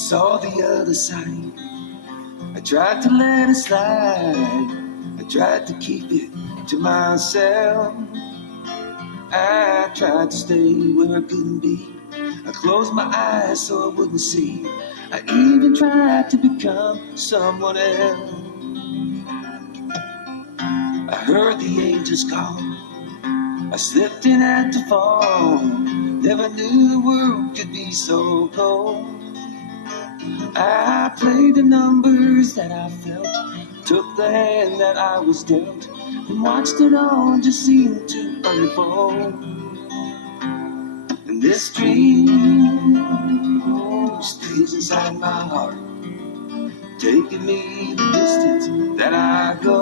saw the other side. I tried to let it slide. I tried to keep it to myself. I tried to stay where I couldn't be. I closed my eyes so I wouldn't see. I even tried to become someone else. I heard the angels call. I slipped and had to fall. Never knew the world could be so cold. I played the numbers that I felt, took the hand that I was dealt, and watched it all just seem to unfold. And this dream stays inside my heart, taking me the distance that I go.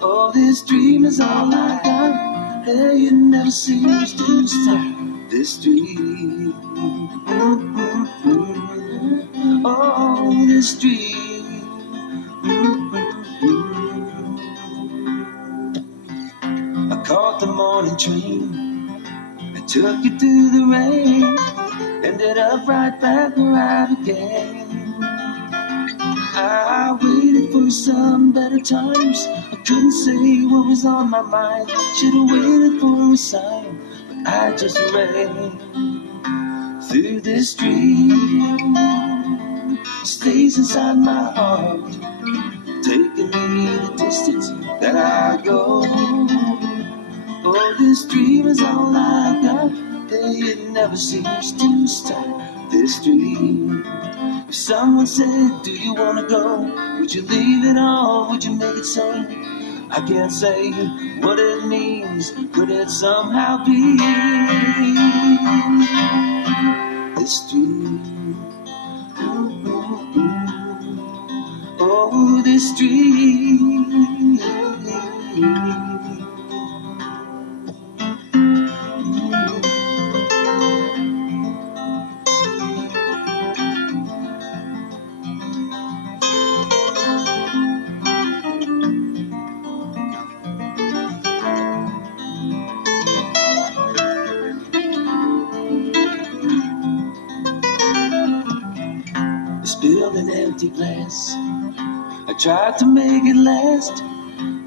Oh, this dream is all I got. Hey, it never seems to stop. This dream. Oh, this dream. I caught the morning train. I took it through the rain. Ended up right back where I began. I waited for some better times. I couldn't say what was on my mind. Should've waited for a sign, but I just ran through this dream. Stays inside my heart, taking me the distance that I go. Oh, this dream is all I got. Hey, it never seems to stop. This dream. If someone said, do you want to go? Would you leave it all? Would you make it so? I can't say what it means. Could it somehow be this dream? Oh, this dream. Spilled an empty glass. I tried to make it last.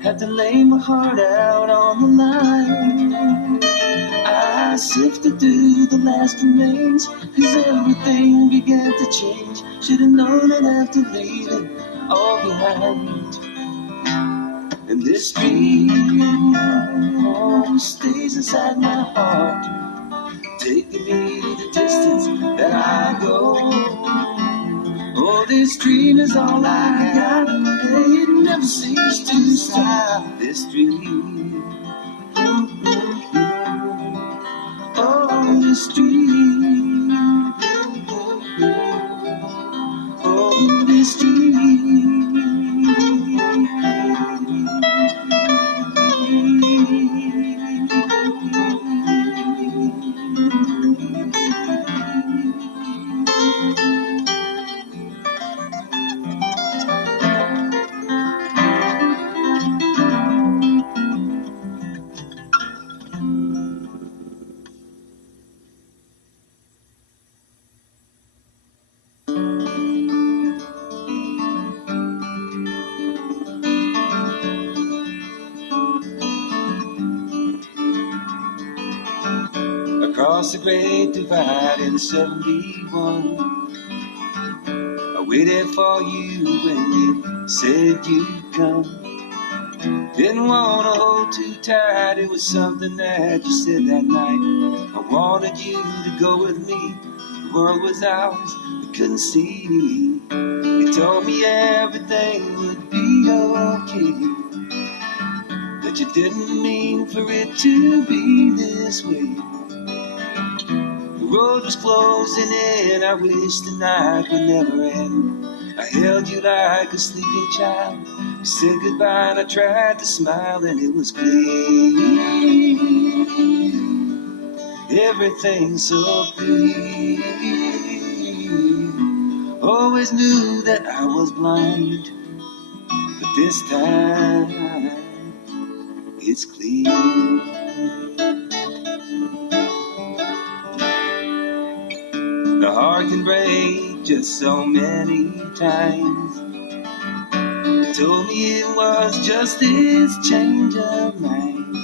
Had to lay my heart out on the line. I sifted through the last remains, 'cause everything began to change. Should've known I'd have to leave it all behind. And this dream stays inside my heart, taking me the distance that I go. Oh, this dream is all I got. Hey, it never seems to stop. This dream. Oh, this dream. Oh, this dream. Across the great divide in 71, I waited for you when you said you'd come. Didn't want to hold too tight, it was something that you said that night. I wanted you to go with me, the world was ours, we couldn't see. You told me everything would be okay, but you didn't mean for it to be this way. The road was closing in, I wish the night would never end. I held you like a sleeping child. We said goodbye and I tried to smile, and it was clear. Everything's so clear. Always knew that I was blind, but this time it's clear. The heart heart can break just so many times. Told me it was just this change of mind.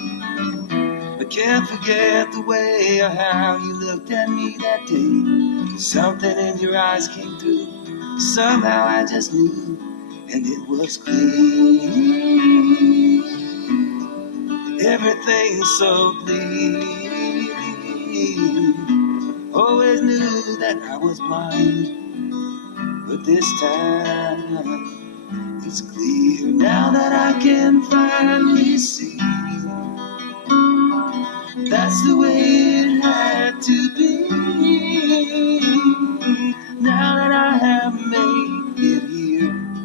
I can't forget the way or how you looked at me that day. Something in your eyes came through. Somehow I just knew, and it was clear. Everything's so clear. Always knew that I was blind, but this time it's clear now that I can finally see. That's the way it had to be. Now that I have made it here,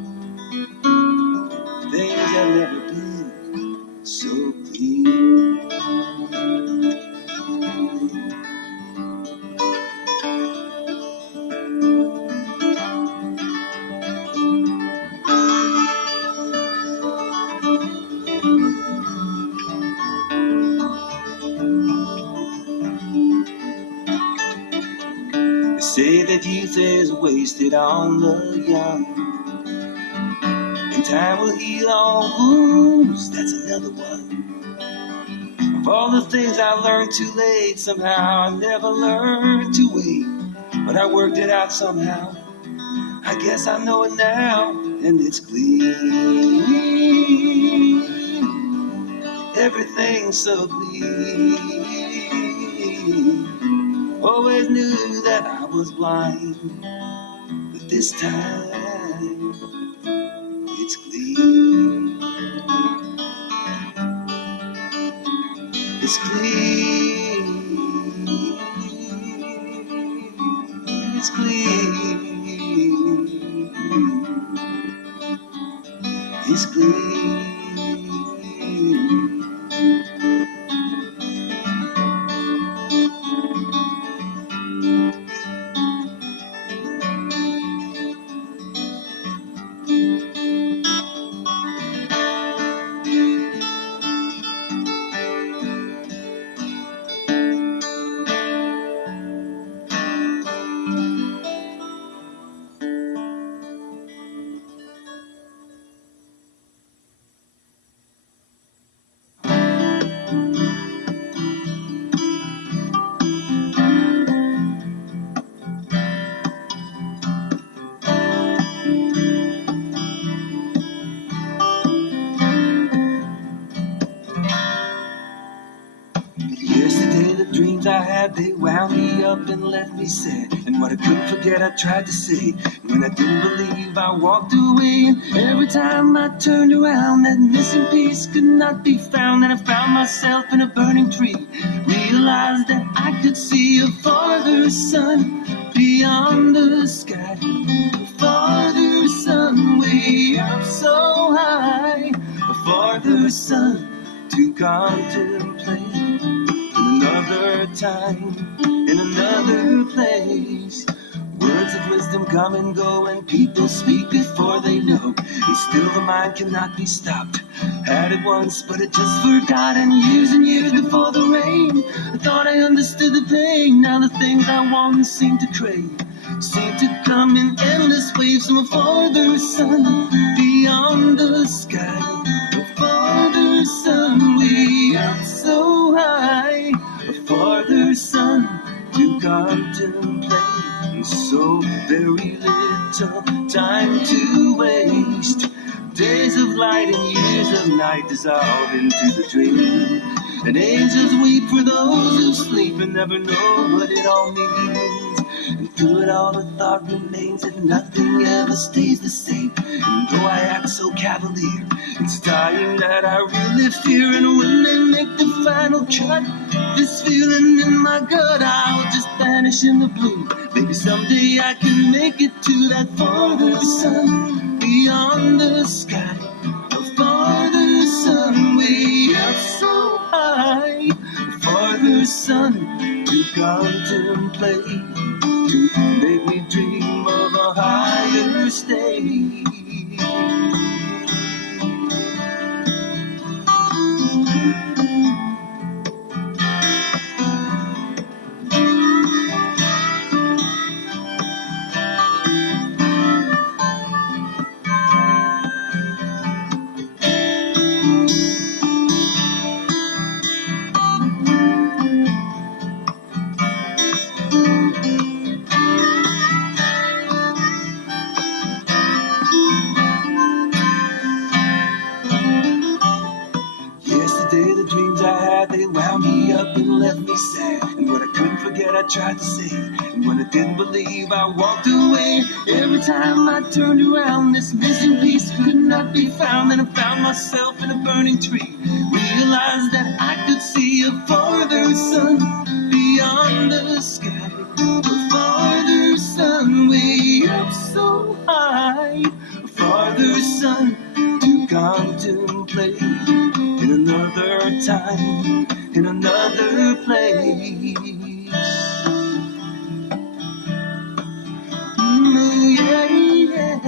things have never been so clear. They say that youth is wasted on the young, and time will heal all wounds. That's another one. Of all the things I learned too late, somehow I never learned to wait. But I worked it out somehow. I guess I know it now, and it's clear. Everything's so clear. Always knew that I was blind, but this time it's clear. It's clear. It's clear. It's clear. Yesterday the dreams I had, they wound me up and left me sad. And what I couldn't forget I tried to say. And when I didn't believe I walked away. And every time I turned around, that missing piece could not be found. And I found myself in a burning tree. Realized that I could see a farther sun beyond the sky. A farther sun way up so high. A farther sun to contemplate. Another time, in another place. Words of wisdom come and go, and people speak before they know. And still the mind cannot be stopped. Had it once, but it just forgot. And years before the rain, I thought I understood the pain. Now the things I want seem to crave seem to come in endless waves from a farther sun beyond the sky. A farther sun way up so high. A farther sun to contemplate. And so very little time to waste. Days of light and years of night dissolve into the dream. And angels weep for those who sleep and never know what it all means. And through it all the thought remains that nothing ever stays the same. And though I act so cavalier, it's dying that I really fear. And when they make the final cut, this feeling in my gut, I'll just vanish in the blue. Maybe someday I can make it to that farther sun beyond the sky. A farther sun way up so high. A farther sun to contemplate. To make me dream of a higher state. bound me up and left me sad. And what I couldn't forget, I tried to say. And when I didn't believe, I walked away. Every time I turned around, this missing piece could not be found. And I found myself in a burning tree. Realized that I could see a farther sun beyond the sky. A farther sun way up so high. A farther sun to contemplate in another time, in another place. Ooh, yeah, yeah,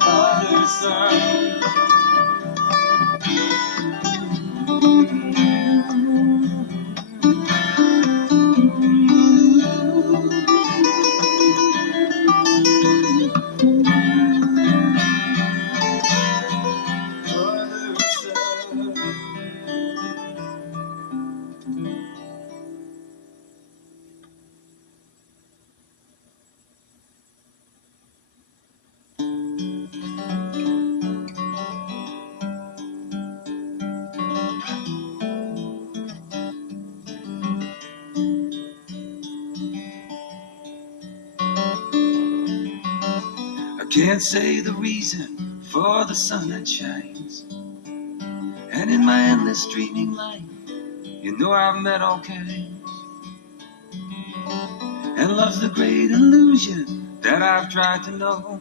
Father, Son. Can't say the reason for the sun that shines. And in my endless dreaming life, you know I've met all kinds. And love's the great illusion that I've tried to know.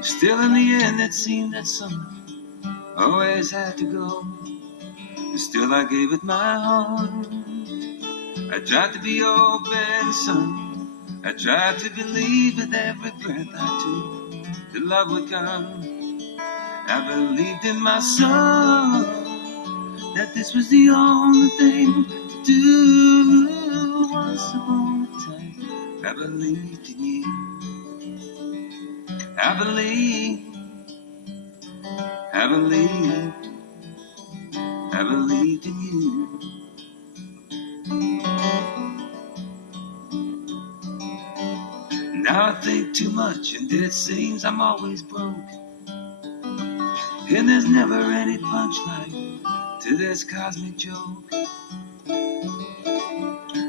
Still in the end it seemed that someone always had to go. And still I gave it my heart. I tried to be open, son. I tried to believe with every breath I took that love would come. I believed in my soul that this was the only thing to do. Once upon a time, I believed in you. I believed in you. Now I think too much and it seems I'm always broke. And there's never any punchline to this cosmic joke.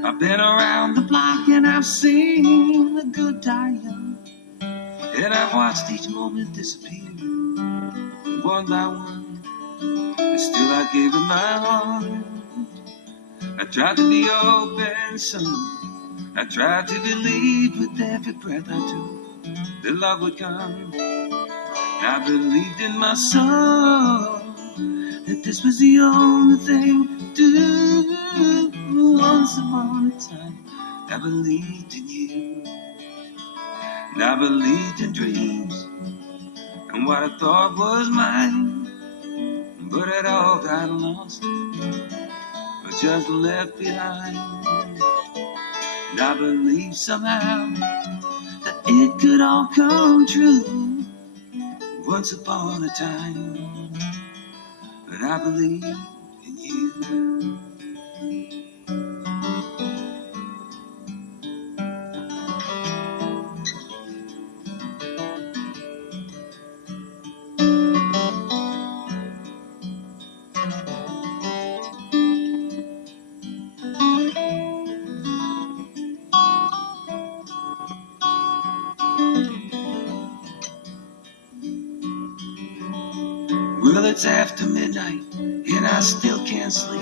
I've been around the block and I've seen the good die young. And I've watched each moment disappear, one by one. And still I gave it my heart. I tried to be open, son. I tried to believe with every breath I took that love would come. I believed in my soul that this was the only thing to do. Once upon a time, I believed in you. And I believed in dreams and what I thought was mine. But it all got lost or just left behind. And I believed somehow that it could all come true once upon a time. But I believed in you. Well, it's after midnight and I still can't sleep.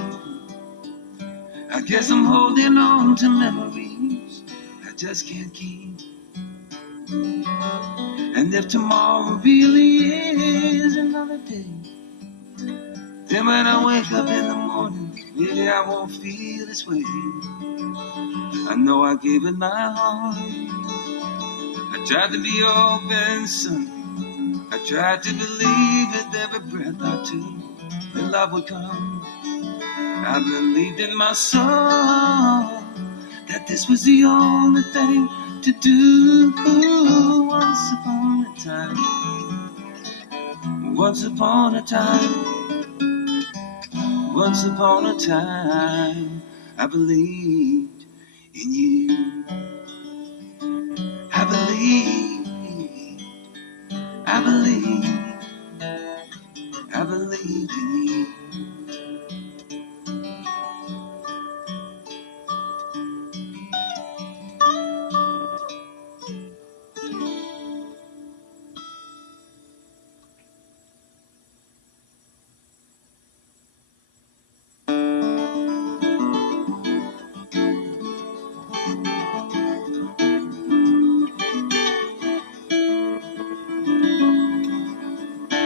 I guess I'm holding on to memories I just can't keep. And if tomorrow really is another day, then when I wake up in the morning, maybe I won't feel this way. I know I gave it my heart. I tried to be open, son. I tried to believe with every breath I took that love would come. I believed in my soul that this was the only thing to do. Once upon a time, once upon a time, once upon a time, I believed in you. I believed in you.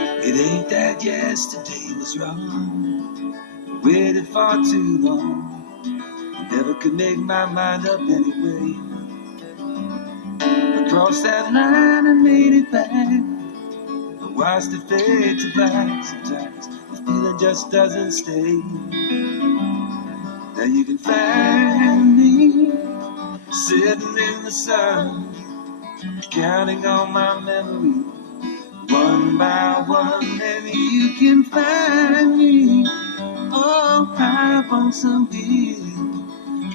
It ain't that yesterday was wrong, waited far too long, never could make my mind up anyway. I crossed that line and made it back, I watched it fade to black. Sometimes the feeling just doesn't stay. Now you can find me sitting in the sun, counting on my memories one by one, and you can find me all high up on some hill,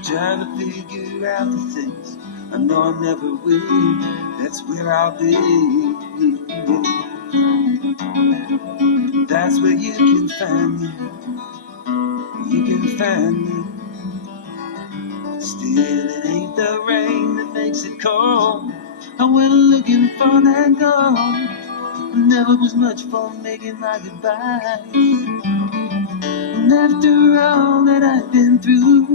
trying to figure out the things I know I never will. That's where I'll be. That's where you can find me. You can find me. Still, it ain't the rain that makes it cold. I went looking for that gold. Never was much fun making my goodbyes. And after all that I've been through,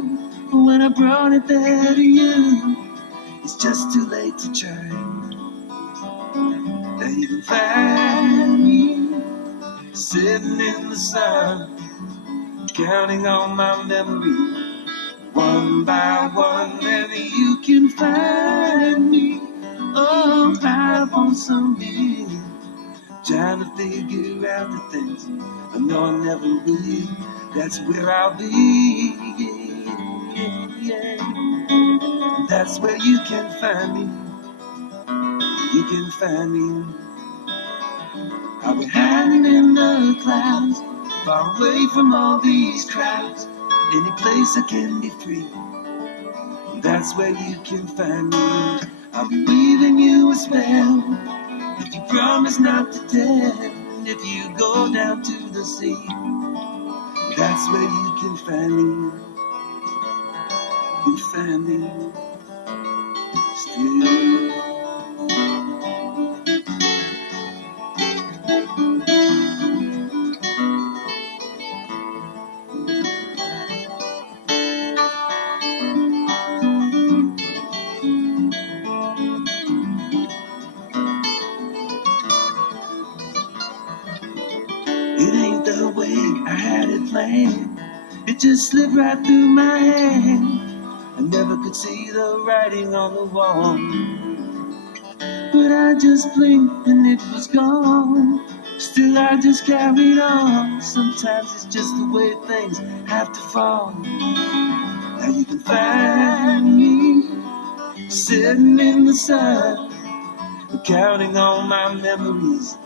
when I brought it there to you, it's just too late to try. Now you can find me sitting in the sun, counting on my memories one by one. And you can find me all high on some hill, trying to figure out the things I know I never will. That's where I'll be. That's where you can find me. You can find me. I'll be hiding in the clouds, far away from all these crowds, any place I can be free. That's where you can find me. I'll be weaving you a spell, if you promise not to tell, and if you go down to the sea, that's where you can find me. You can find me still. It ain't the way I had it planned, it just slipped right through my hand. I never could see the writing on the wall, but I just blinked and it was gone. Still I just carried on. Sometimes it's just the way things have to fall. Now you can find me sitting in the sun, counting on my memories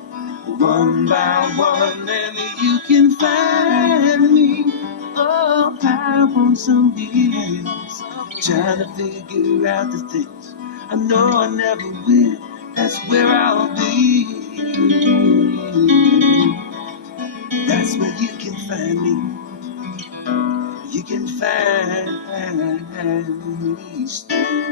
one by one. And you can find me all high on some hills, trying to figure out the things I know I never will. That's where I'll be. That's where you can find me. You can find me still.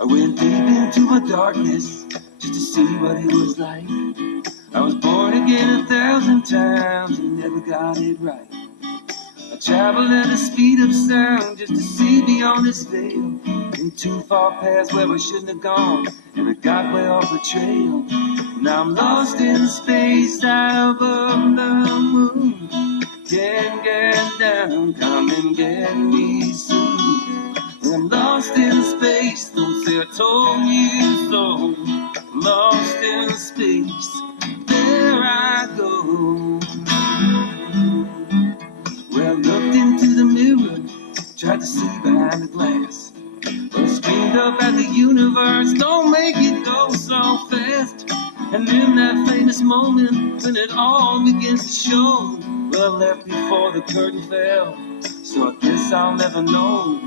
I went deep into a darkness just to see what it was like. I was born again 1,000 times and never got it right. I travel at the speed of sound just to see beyond this veil. In too far past where I shouldn't have gone, and I got way off the trail. Now I'm lost in space high above the moon. Can't get down, come and get me soon. I'm lost in space, don't say I told you so. Lost in space, there I go. Well, I looked into the mirror, tried to see behind the glass. But I screamed up at the universe, don't make it go so fast. And in that famous moment, when it all begins to show, well, I left before the curtain fell, so I guess I'll never know.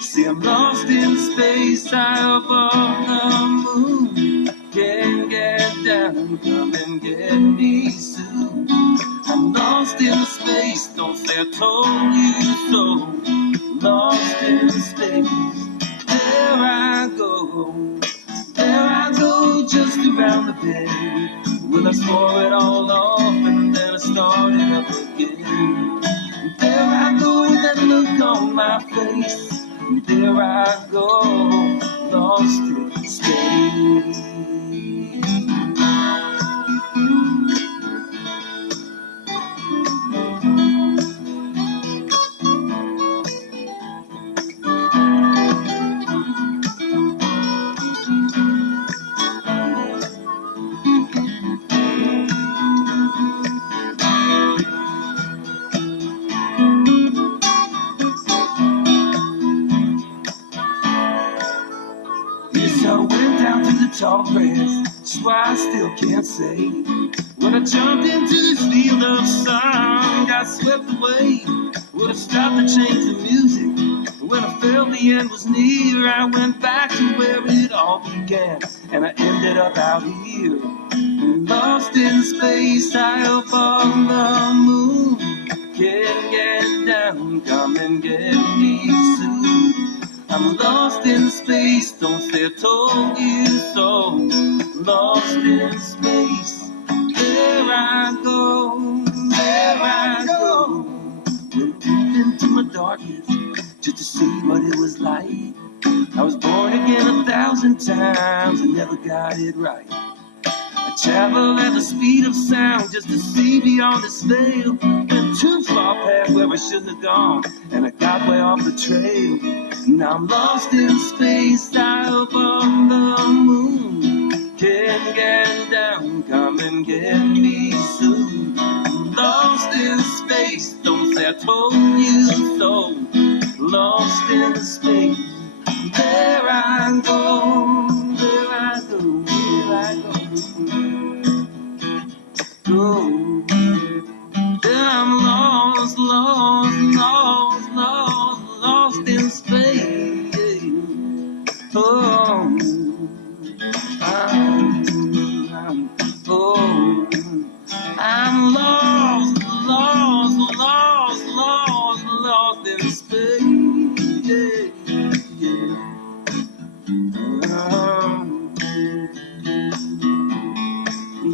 See, I'm lost in space, high above the moon. Can't get down, come and get me soon. I'm lost in space, don't say I told you so. Lost in space, there I go. There I go, just around the bend. Well, I swore it all off, and then I started up again. There I go with that look on my face. There I go, lost in space. Tall grass, that's why I still can't say. When I jumped into this field of sun, got swept away. Would have stopped to change the music. When I felt the end was near, I went back to where it all began, and I ended up out here, lost in space, high above the moon. Can't get down, come and get me soon. I'm lost in space, don't say I told you so. Lost in space, there I go, there I go. Went deep into my darkness, just to see what it was like. I was born again 1,000 times and never got it right. I travel at the speed of sound just to see beyond this veil. Went too far past where I shouldn't have gone, and I got way off the trail. Now I'm lost in space, high above the moon. Can't get down, come and get me soon. I'm lost in space, don't say I told you so. Lost in space, there I go, there I go, there I go. Go. Yeah, I'm lost, lost, lost, lost, lost in space. Oh, I'm lost, lost, lost, lost, lost in space.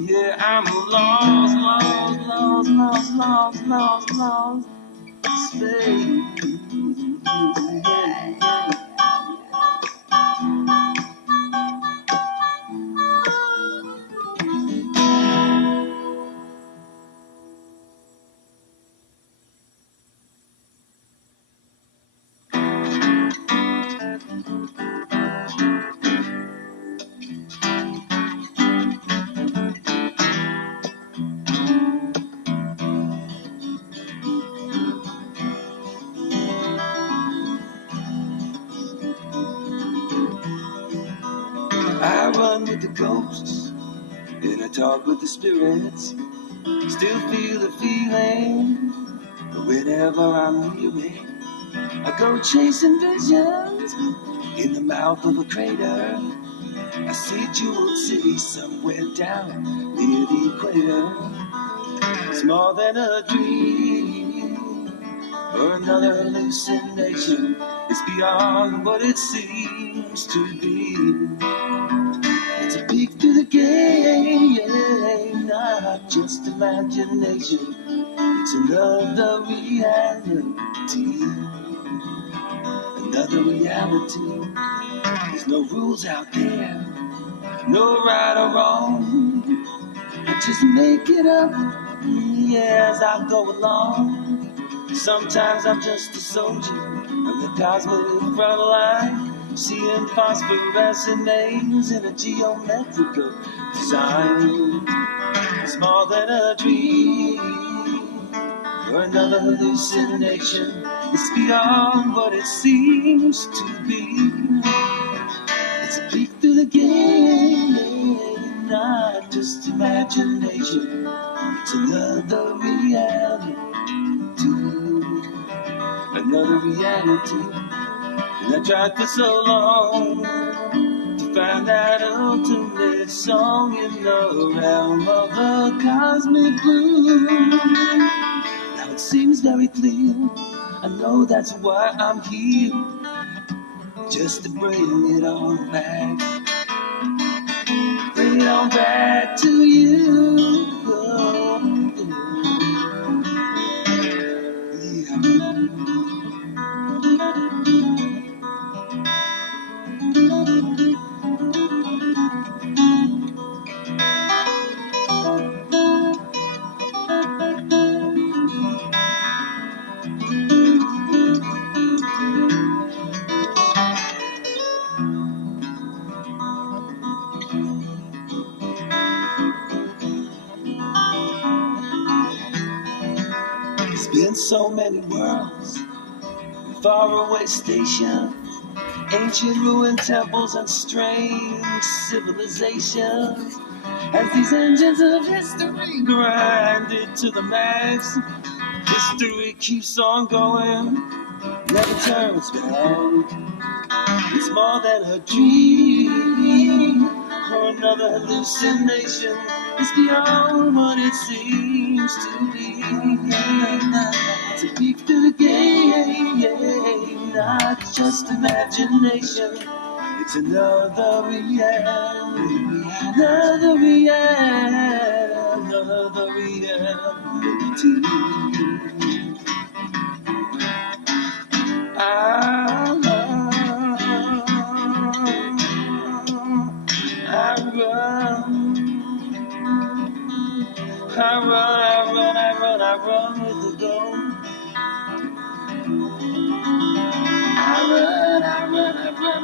Yeah, I'm lost, lost, lost, lost, lost, lost, lost space. I run with the ghosts, and I talk with the spirits. Still feel the feeling whenever I'm near it. I go chasing visions in the mouth of a crater. I see jeweled cities somewhere down near the equator. It's more than a dream or another hallucination. It's beyond what it seems to be. It's a peek through the game, not just imagination. It's another reality. Another reality. There's no rules out there, no right or wrong. I just make it up, as I go along. Sometimes I'm just a soldier of the cosmic front line, seeing phosphorescent names in a geometrical design. It's more than a dream or another hallucination. It's beyond what it seems to be. It's a peek through the game, not just imagination. It's another reality, another reality. And I tried for so long to find that ultimate song in the realm of the cosmic blue. Now it seems very clear, I know that's why I'm here, just to bring it on back. Bring it on back to you. Oh, yeah. There's been so many worlds, faraway stations, ancient ruined temples and strange civilizations. As these engines of history grind it to the max, history keeps on going, never turns back. It's more than a dream or another hallucination. It's beyond what it seems to be. It's a peek through the game, not just imagination. It's another reality, another reality, another reality. I run with the goal. I run with the goal.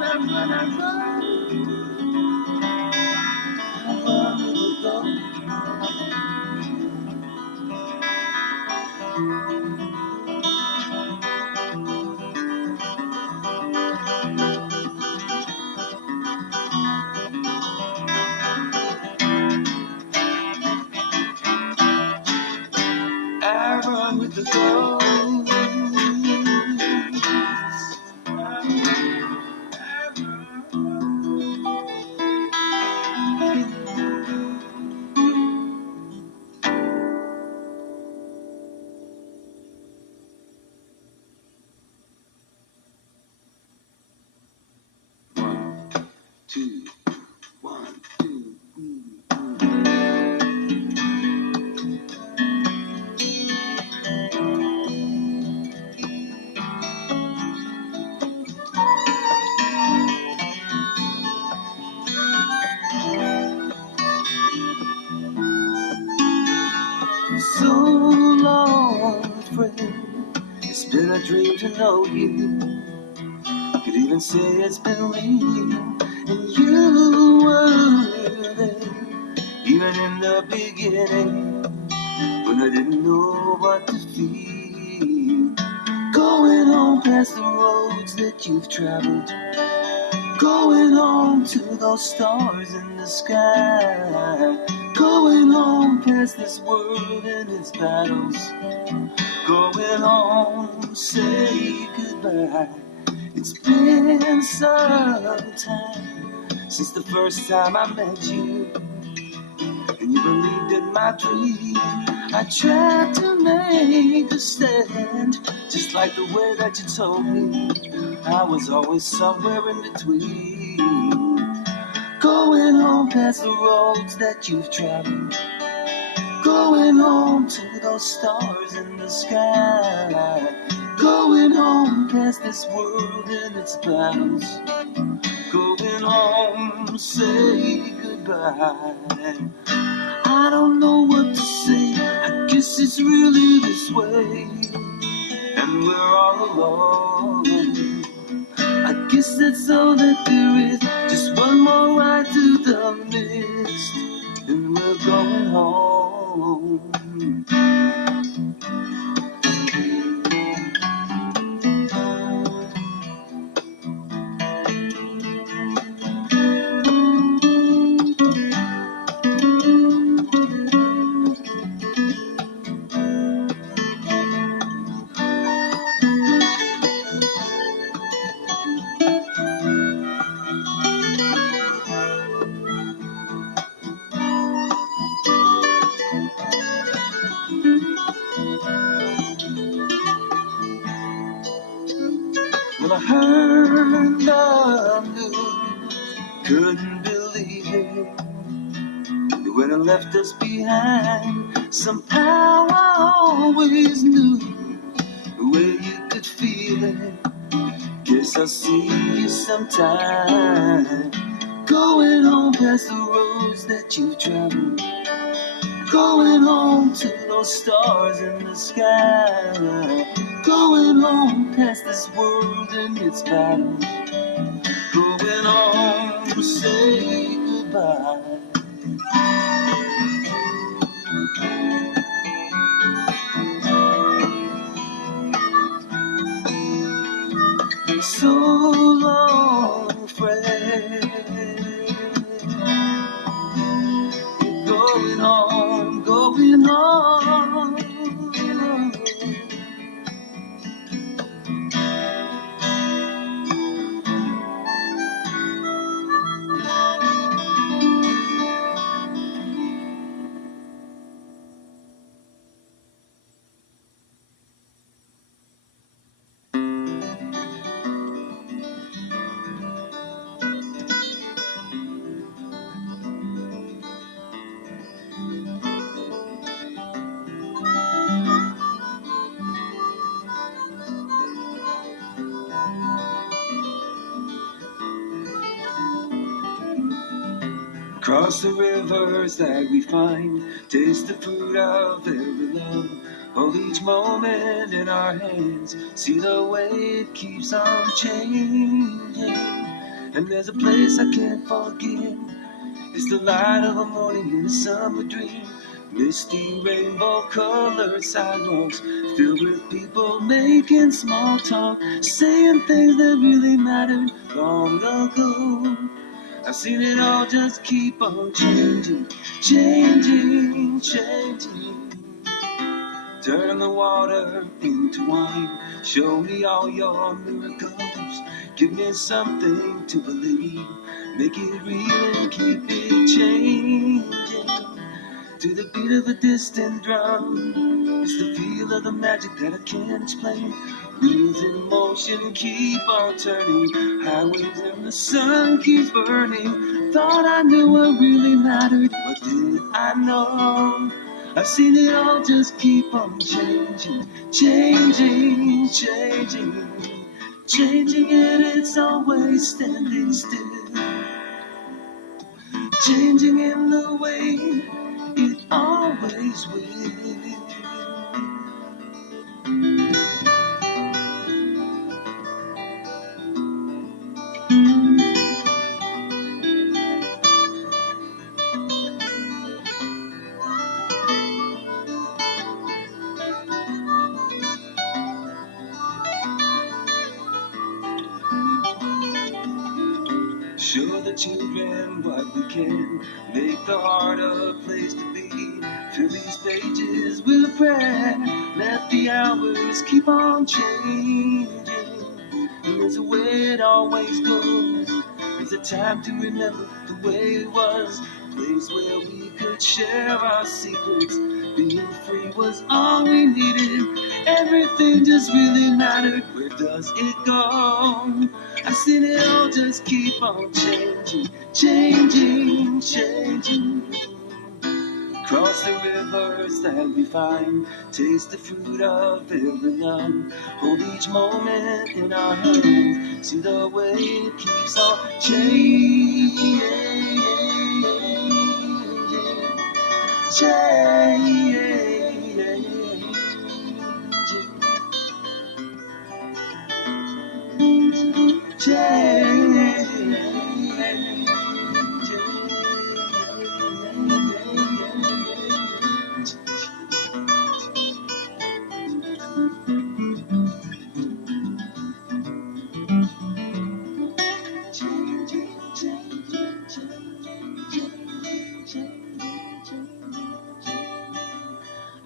I run with the ghost. One, two. So long, friend. It's been a dream to know you. Could even say it's been real, and you were there, even in the beginning, when I didn't know what to feel. Going on past the roads that you've traveled, going on to those stars in the sky, going on past this world and its battles, going on, say goodbye. It's been some time since the first time I met you, and you believed in my dream. I tried to make a stand, just like the way that you told me. I was always somewhere in between. Going home past the roads that you've traveled. Going home to those stars in the sky. Going home past this world and its battles. Going home, say goodbye. I don't know what to say, I guess it's really this way. And we're all alone. I guess that's all that there is. Just one more ride to the mist, and we're going home. Well, I heard the news, couldn't believe it. When it left us behind, somehow I always knew the way you could feel it. Guess I'll see you sometime. Going home past the roads that you've traveled. Going home to those stars in the sky. Going home past this world and its battle. Going home to say goodbye. So long, friend. You're going home, going home. Across the rivers that we find, taste the fruit of every love. Hold each moment in our hands, see the way it keeps on changing. And there's a place I can't forget, it's the light of a morning in a summer dream. Misty rainbow-colored sidewalks filled with people making small talk, saying things that really mattered long ago. I've seen it all just keep on changing, changing, changing. Turn the water into wine, show me all your miracles. Give me something to believe, make it real and keep it changing. To the beat of a distant drum, it's the feel of the magic that I can't explain. Wheels in motion keep on turning, highways and the sun keeps burning. Thought I knew what really mattered, but did I know? I've seen it all just keep on changing, changing, changing, changing, and it's always standing still. Changing in the way it always will. Show the children what we can, make the heart a place to be. Fill these pages with a prayer, let the hours keep on changing. And there's a way it always goes, there's a time to remember the way it was. A place where we could share our secrets, being free was all we needed. everything just really mattered. Where does it go? I've seen it all just keep on changing, changing, changing. Cross the rivers that we find, taste the fruit of every night. Hold each moment in our hands, see the way it keeps on changing,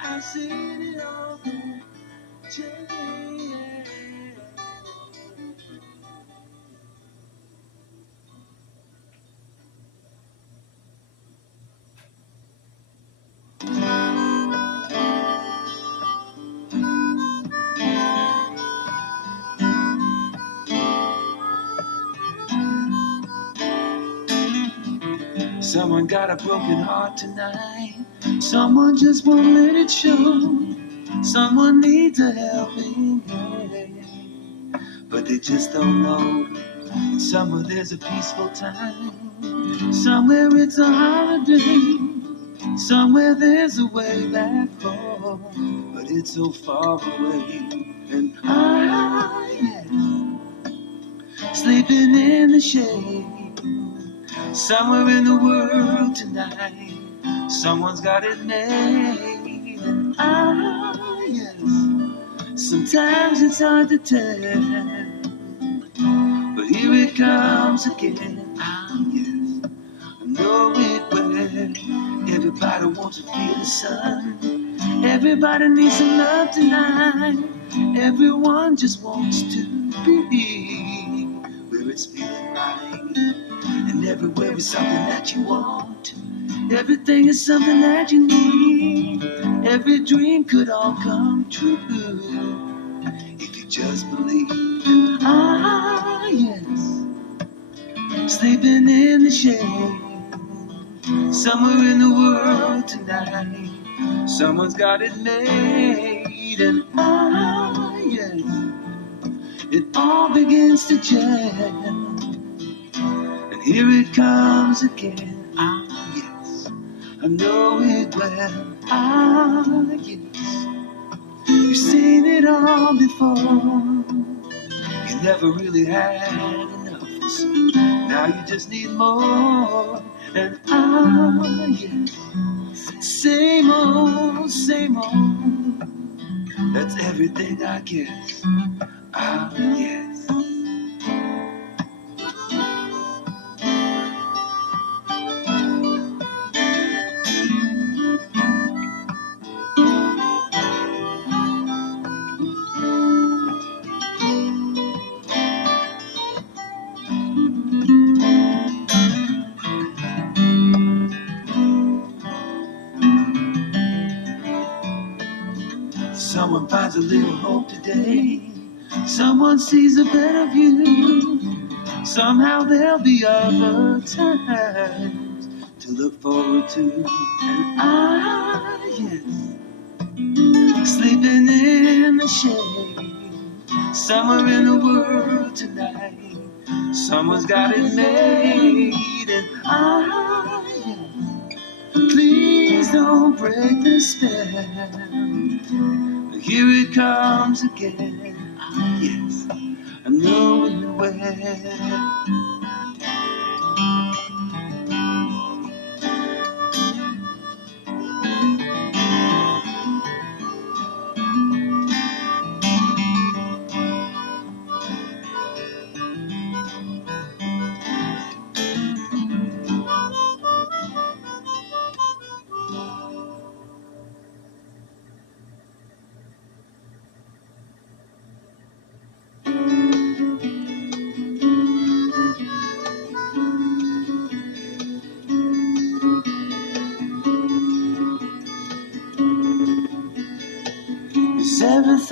I've seen it all change. Someone got a broken heart tonight. Someone just won't let it show. Someone needs a helping hand, but they just don't know. And somewhere there's a peaceful time. Somewhere it's a holiday. Somewhere there's a way back home, but it's so far away. And yeah, sleeping in the shade. Somewhere in the world tonight, someone's got it made. And yes, sometimes it's hard to tell, but here it comes again. Yes, I know it well. Everybody wants to feel the sun. Everybody needs some love tonight. Everyone just wants to be where it's feeling right. And everywhere is something that you want. Everything is something that you need. Every dream could all come true if you just believe. Yes, sleeping in the shade. Somewhere in the world tonight, someone's got it made. And yes, it all begins to jam. Here it comes again. Yes, I know it well. Yes, you've seen it all before. You never really had enough, so now you just need more. And yes, same old, same old. That's everything I guess. Yes. Someone finds a little hope today. Someone sees a better view. Somehow there'll be other times to look forward to. And yes, sleeping in the shade. Somewhere in the world tonight, someone's got it made. And yes, please don't break the spell. Here it comes again. Yes, I know it well.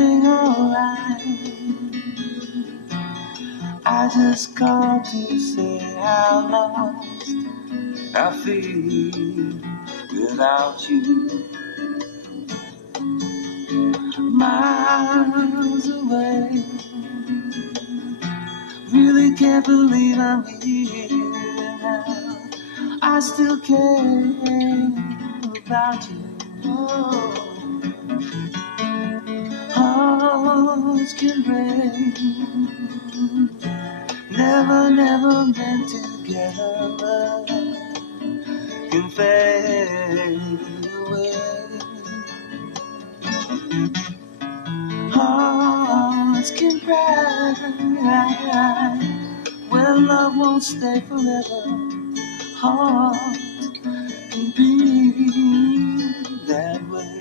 everything alright? I just called to say how lost I feel without you. Miles away, really can't believe I'm here now. I still care about you. Hearts can break, never meant together, love can fade away. Hearts can cry when love won't stay forever. Hearts can be that way.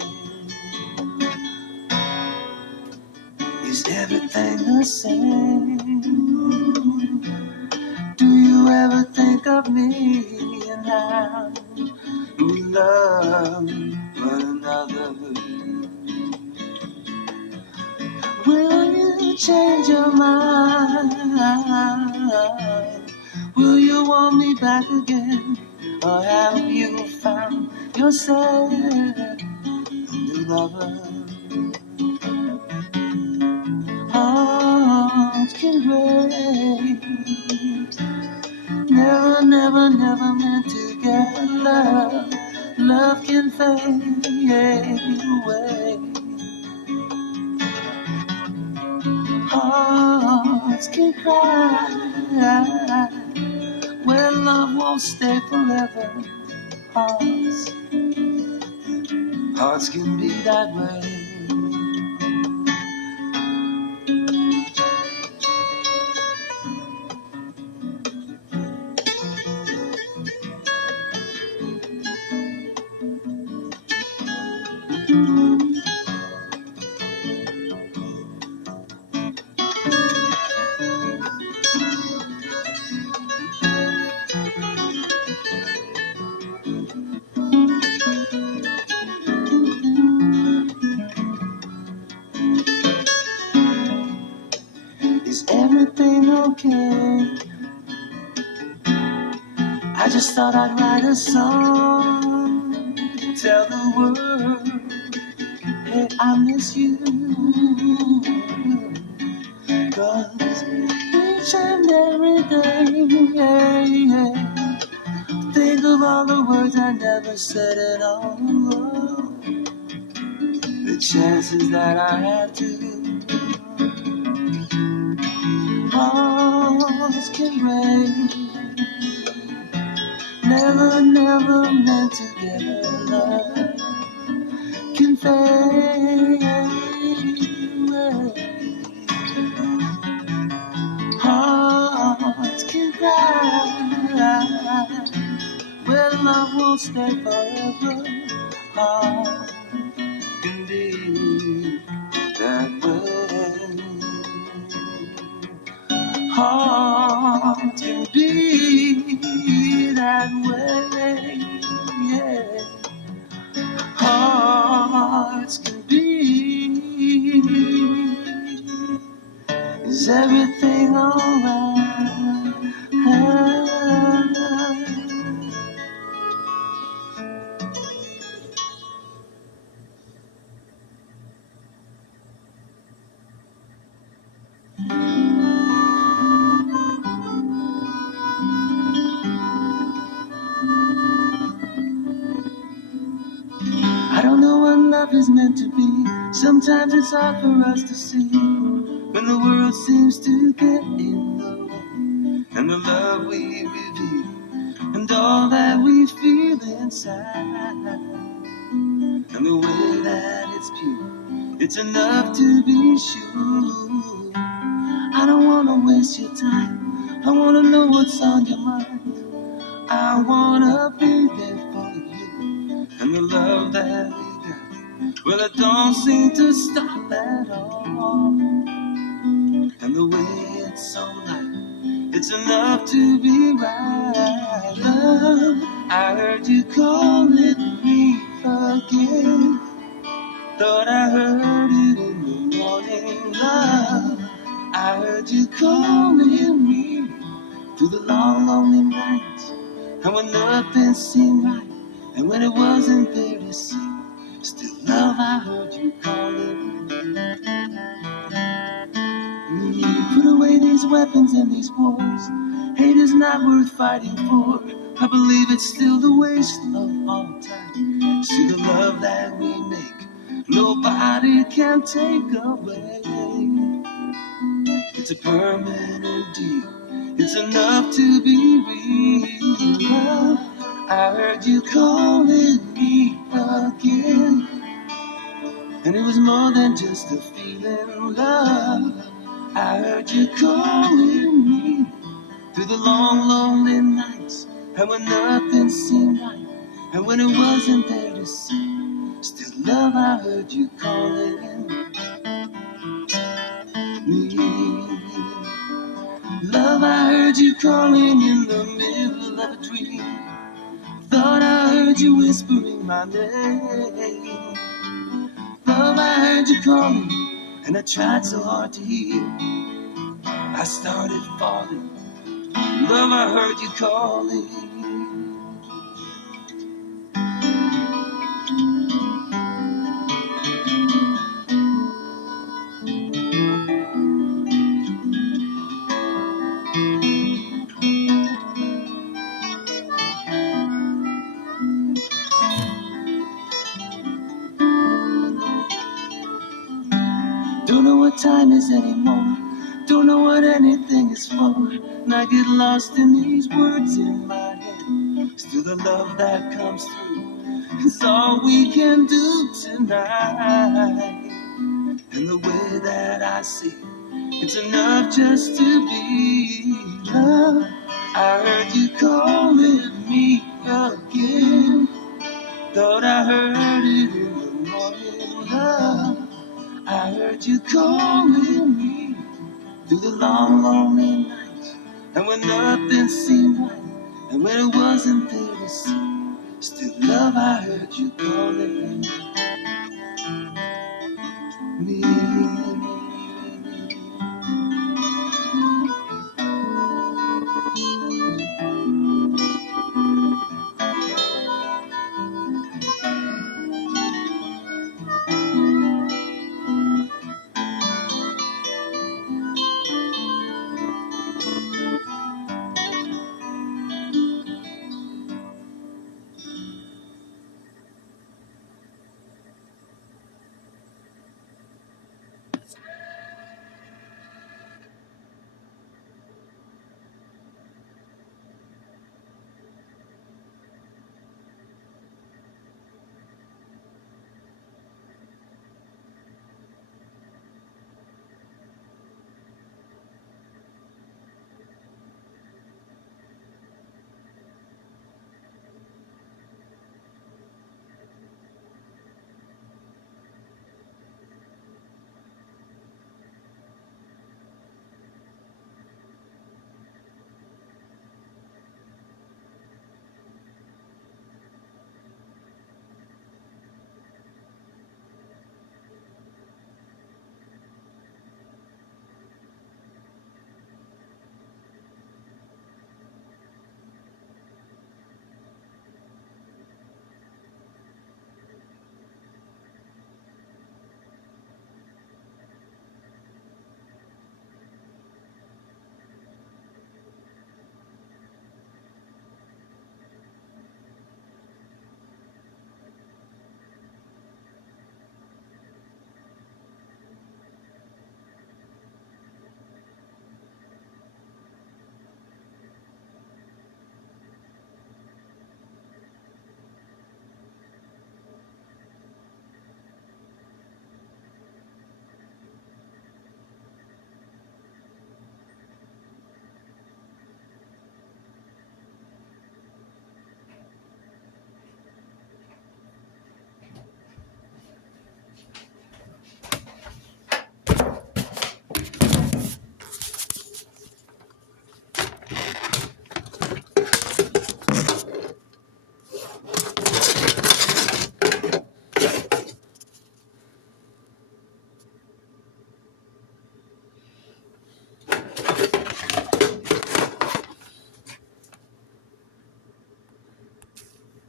Is everything the same? Do you ever think of me and how we love one another? Will you change your mind? Will you want me back again? Or have you found yourself a new lover? Hearts can break, never meant to get love. Love can fade away. Hearts can cry when love won't stay forever. Hearts can be that way. Is everything okay? I just thought I'd write a song to tell the world, hey, I miss you. 'Cause each and every day, think of all the words I never said at all. The chances that I had to. Hearts can break, never meant to get love can fade away. Hearts can cry when love won't stay forever. Hearts can be that way. Hearts can be that way, yeah. Hearts can be. Is everything alright? I don't know what love is meant to be. Sometimes it's hard for us to see when the world seems to get in the way, and the love we reveal and all that we feel inside, and the way that it's pure, it's enough to be sure. I don't wanna waste your time. I wanna know what's on your mind. I wanna be there for you, and the love that we got, well, it don't seem to stop at all. And the way it's so light, it's enough to be right. Love, I heard you calling me again. Thought I heard it in the morning. love. I heard you calling me through the long, lonely nights, and when nothing seemed right, and when it wasn't there to see, still, love, I heard you calling me. Put away these weapons and these wars. Hate is not worth fighting for. I believe it's still the waste of all time. See, the love that we make, nobody can take away. It's a permanent deal. It's enough to be real. I heard you calling me again, and it was more than just a feeling, love. I heard you calling me through the long, lonely nights, and when nothing seemed right, and when it wasn't there to see, still, love, I heard you calling me. Love, I heard you calling in the middle of a dream. Thought I heard you whispering my name. Love, I heard you calling, and I tried so hard to hear. I started falling. Love, I heard you calling. Don't know what time is anymore. Don't know what anything is for. And I get lost in these words in my head. Still, the love that comes through is all we can do tonight. And the way that I see, it's enough just to be love. I heard you calling me again. Thought I heard it in the morning, love. I heard you calling me through the long, lonely nights, and when nothing seemed right, and when it wasn't there to see, still, love, I heard you calling me.